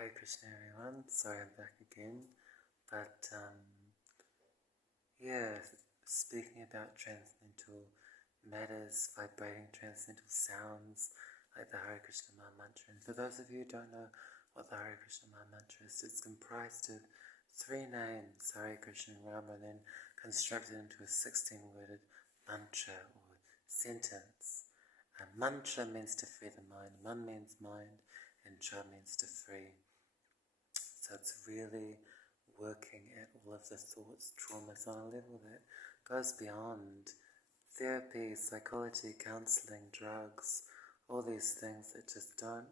Hare Krishna everyone, sorry I'm back again, but speaking about transcendental matters, vibrating transcendental sounds like the Hare Krishna Maha Mantra. And for those of you who don't know what the Hare Krishna Maha Mantra is, it's comprised of 3 names, Hare Krishna Rama, and then constructed into a 16-worded mantra or sentence. Mantra means to free the mind, man means mind, and tra means to free. So it's really working at all of the thoughts, traumas on a level that goes beyond therapy, psychology, counseling, drugs, all these things that just don't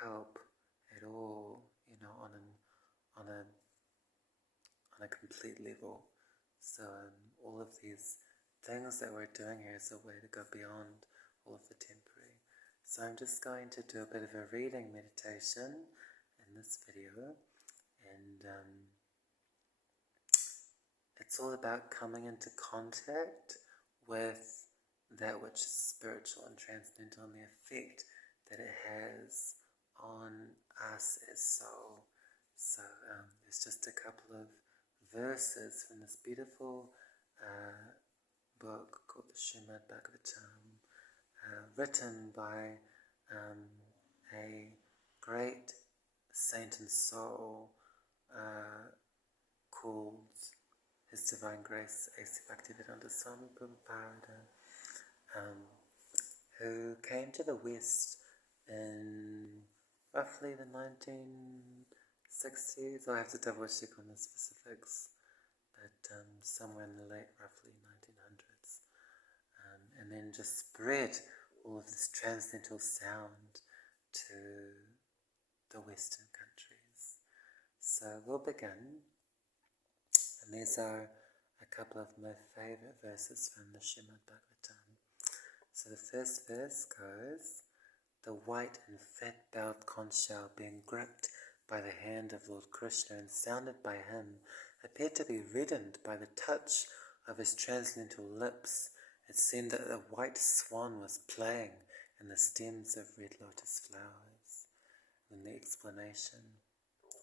help at all, on a complete level. So all of these things that we're doing here is a way to go beyond all of the temporary. So I'm just going to do a bit of a reading meditation in this video. And it's all about coming into contact with that which is spiritual and transcendental and the effect that it has on us as soul. So there's just a couple of verses from this beautiful book called the Srimad Bhagavatam, written by a great saint and soul called His Divine Grace A.C. Bhaktivedanta Swami Prabhupada, who came to the West in roughly the 1960s. I'll have to double check on the specifics, but somewhere in the late roughly 1900s, and then just spread all of this transcendental sound to the Western countries. So we'll begin, and these are a couple of my favorite verses from the Srimad Bhagavatam. So the first verse goes, "The white and fat-bowed conch shell being gripped by the hand of Lord Krishna and sounded by him appeared to be reddened by the touch of his transcendental lips. It seemed that a white swan was playing in the stems of red lotus flowers." And the explanation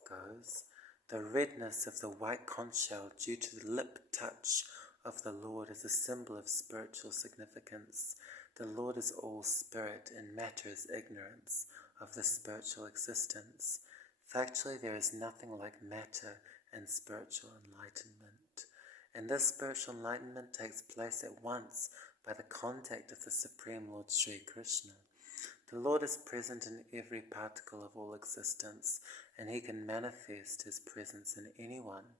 goes, "The redness of the white conch shell due to the lip touch of the Lord is a symbol of spiritual significance. The Lord is all spirit, and matter is ignorance of the spiritual existence. Factually, there is nothing like matter in spiritual enlightenment. And this spiritual enlightenment takes place at once by the contact of the Supreme Lord Sri Krishna. The Lord is present in every particle of all existence, and he can manifest his presence in anyone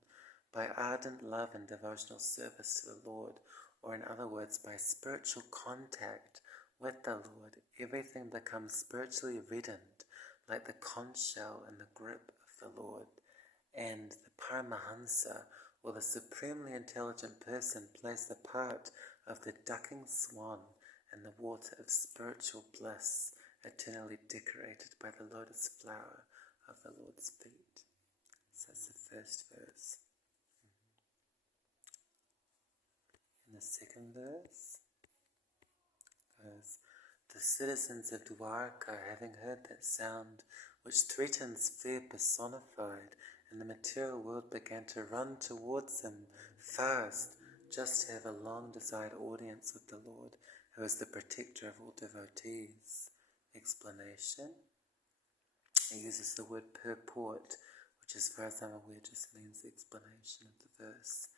by ardent love and devotional service to the Lord, or in other words, by spiritual contact with the Lord. Everything becomes spiritually reddened, like the conch shell in the grip of the Lord. And the Paramahansa, or the supremely intelligent person, plays the part of the ducking swan in the water of spiritual bliss, eternally decorated by the lotus flower of the Lord's feet." So that's the first verse. And the second verse goes, "The citizens of Dwarka, having heard that sound which threatens fear personified in the material world, began to run towards him fast, just to have a long-desired audience with the Lord, who is the protector of all devotees." Explanation. It uses the word purport, which as far as I'm aware just means the explanation of the verse.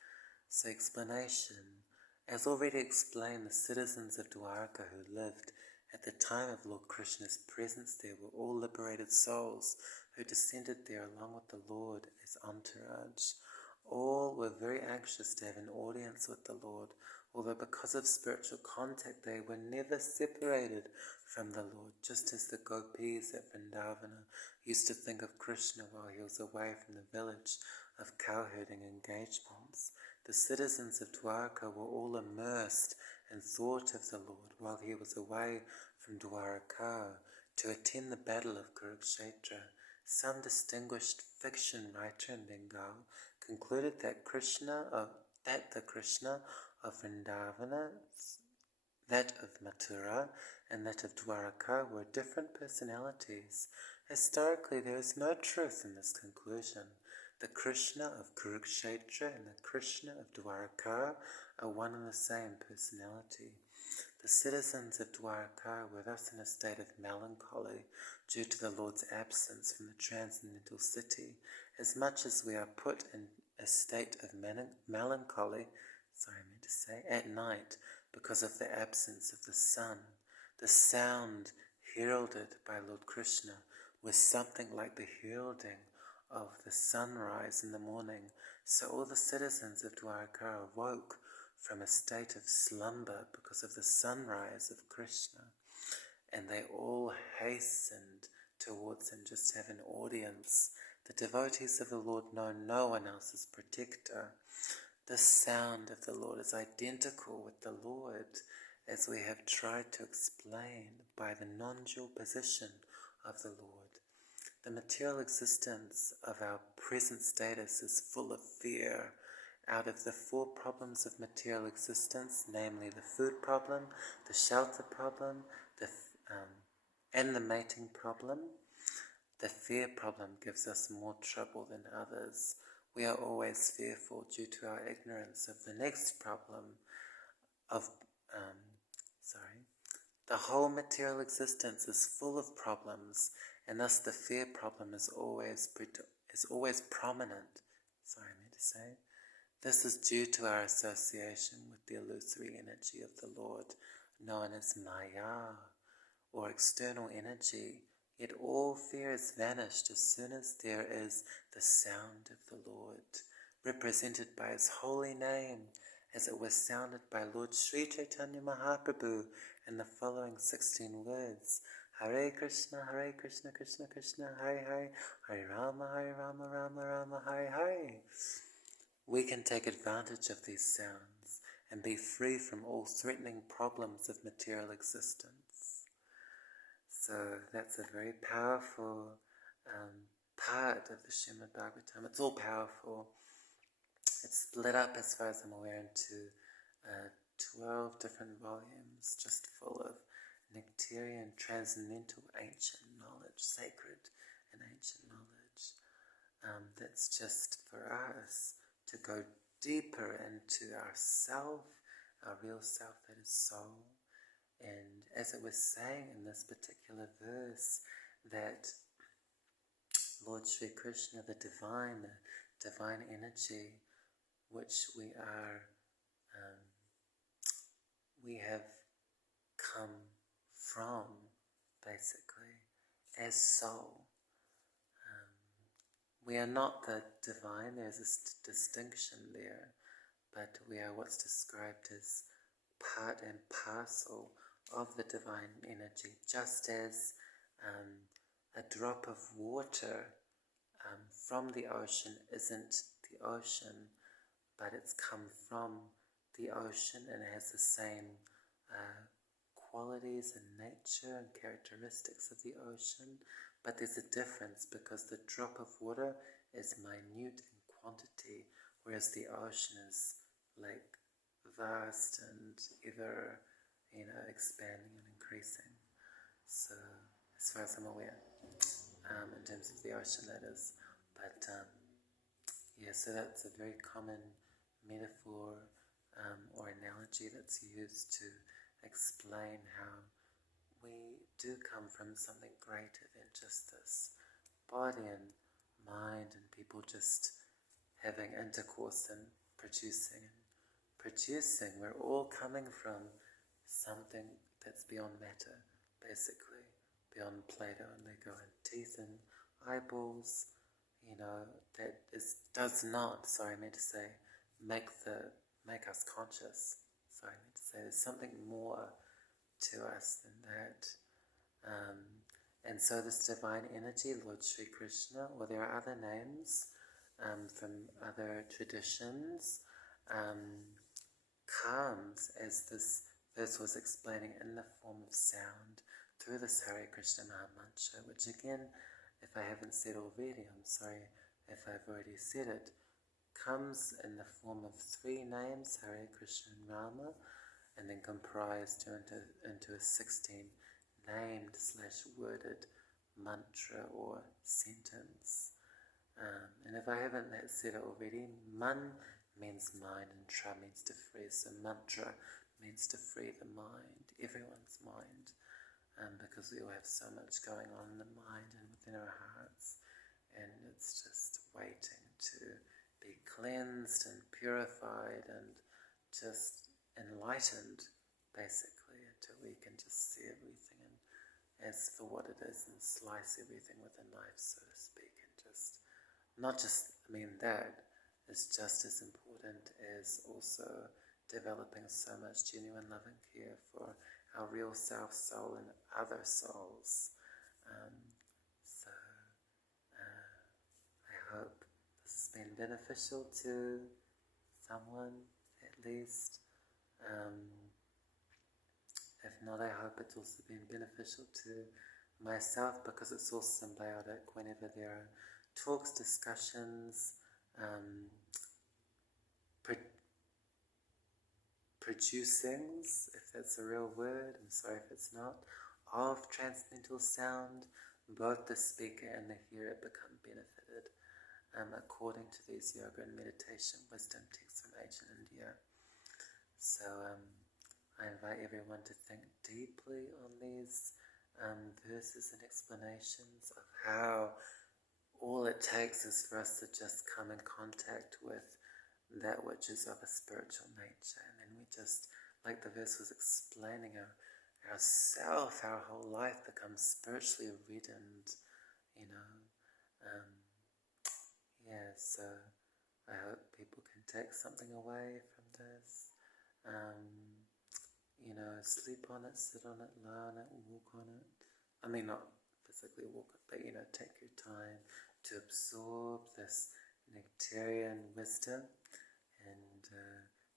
So explanation. As already explained, the citizens of Dwarka who lived at the time of Lord Krishna's presence there were all liberated souls who descended there along with the Lord as entourage. All were very anxious to have an audience with the Lord, although because of spiritual contact they were never separated from the Lord, just as the gopis at Vrindavana used to think of Krishna while he was away from the village of cowherding engagements. The citizens of Dwarka were all immersed in thought of the Lord while he was away from Dwarka to attend the battle of Kurukshetra. Some distinguished fiction writer in Bengal concluded that the Krishna of Vrindavana, that of Mathura, and that of Dwarka were different personalities. Historically, there is no truth in this conclusion. The Krishna of Kurukshetra and the Krishna of Dwarka are one and the same personality. The citizens of Dwarka were thus in a state of melancholy due to the Lord's absence from the transcendental city, as much as we are put in a state of melancholy, at night because of the absence of the sun. The sound heralded by Lord Krishna was something like the heralding of the sunrise in the morning, so all the citizens of Dwarka awoke from a state of slumber because of the sunrise of Krishna, and they all hastened towards him just to have an audience. The devotees of the Lord know no one else as protector. The sound of the Lord is identical with the Lord, as we have tried to explain by the non-dual position of the Lord. The material existence of our present status is full of fear. Out of the 4 problems of material existence, namely the food problem, the shelter problem, and the mating problem, the fear problem gives us more trouble than others. We are always fearful due to our ignorance of the next problem of, the whole material existence is full of problems, and thus the fear problem is always prominent. This is due to our association with the illusory energy of the Lord, known as Maya, or external energy. Yet all fear is vanished as soon as there is the sound of the Lord, represented by His holy name, as it was sounded by Lord Sri Chaitanya Mahaprabhu in the following 16 words: Hare Krishna, Krishna Krishna, Hare Hare, Hare Rama, Rama Rama, Hare Hare. We can take advantage of these sounds and be free from all threatening problems of material existence. So that's a very powerful part of the Srimad Bhagavatam. It's all powerful. It's split up, as far as I'm aware, into 12 different volumes, just full of nectarian, transcendental, ancient knowledge, sacred and ancient knowledge. That's just for us to go deeper into our self, our real self, that is soul. And as it was saying in this particular verse, that Lord Sri Krishna, the divine energy, which we have come from, basically, as soul. We are not the divine, there's a distinction there, but we are what's described as part and parcel of the divine energy, just as a drop of water from the ocean isn't the ocean, but it's come from the ocean and it has the same qualities and nature and characteristics of the ocean, but there's a difference because the drop of water is minute in quantity, whereas the ocean is like vast and ever, expanding and increasing. So, as far as I'm aware, in terms of the ocean, that is. But so that's a very common metaphor or analogy that's used to explain how we do come from something greater than just this body and mind and people just having intercourse and producing. We're all coming from something that's beyond matter, basically, beyond Plato, and they go in teeth and eyeballs, does not, make us conscious. There's something more to us than that. And so this divine energy, Lord Sri Krishna, or there are other names from other traditions, comes, as this verse was explaining, in the form of sound through this Hare Krishna Mahamantra, which again, if I haven't said already, I'm sorry if I've already said it, comes in the form of 3 names, Hare Krishna and Rama, and then comprised into a 16 named / worded mantra or sentence. And if I haven't said it already, man means mind and tra means to free. So mantra means to free the mind, everyone's mind, because we all have so much going on in the mind and within our hearts, and it's just waiting to be cleansed and purified and just enlightened, basically, until we can just see everything and as for what it is and slice everything with a knife, so to speak, and just not just, that is just as important as also developing so much genuine love and care for our real self, soul, and other souls. I hope this has been beneficial to someone, at least. If not, I hope it's also been beneficial to myself, because it's all symbiotic whenever there are talks, discussions, producings, if that's a real word, I'm sorry if it's not, of transcendental sound. Both the speaker and the hearer become benefited according to these yoga and meditation wisdom texts from ancient India. So I invite everyone to think deeply on these verses and explanations of how all it takes is for us to just come in contact with that which is of a spiritual nature, and then we just, like the verse was explaining, our self, our whole life becomes spiritually reddened, so I hope people can take something away from this. Sleep on it, sit on it, lie on it, walk on it. Not physically walk it, but take your time to absorb this nectarian wisdom and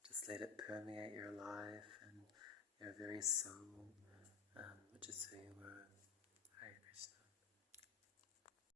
just let it permeate your life and your very soul, which is who you are.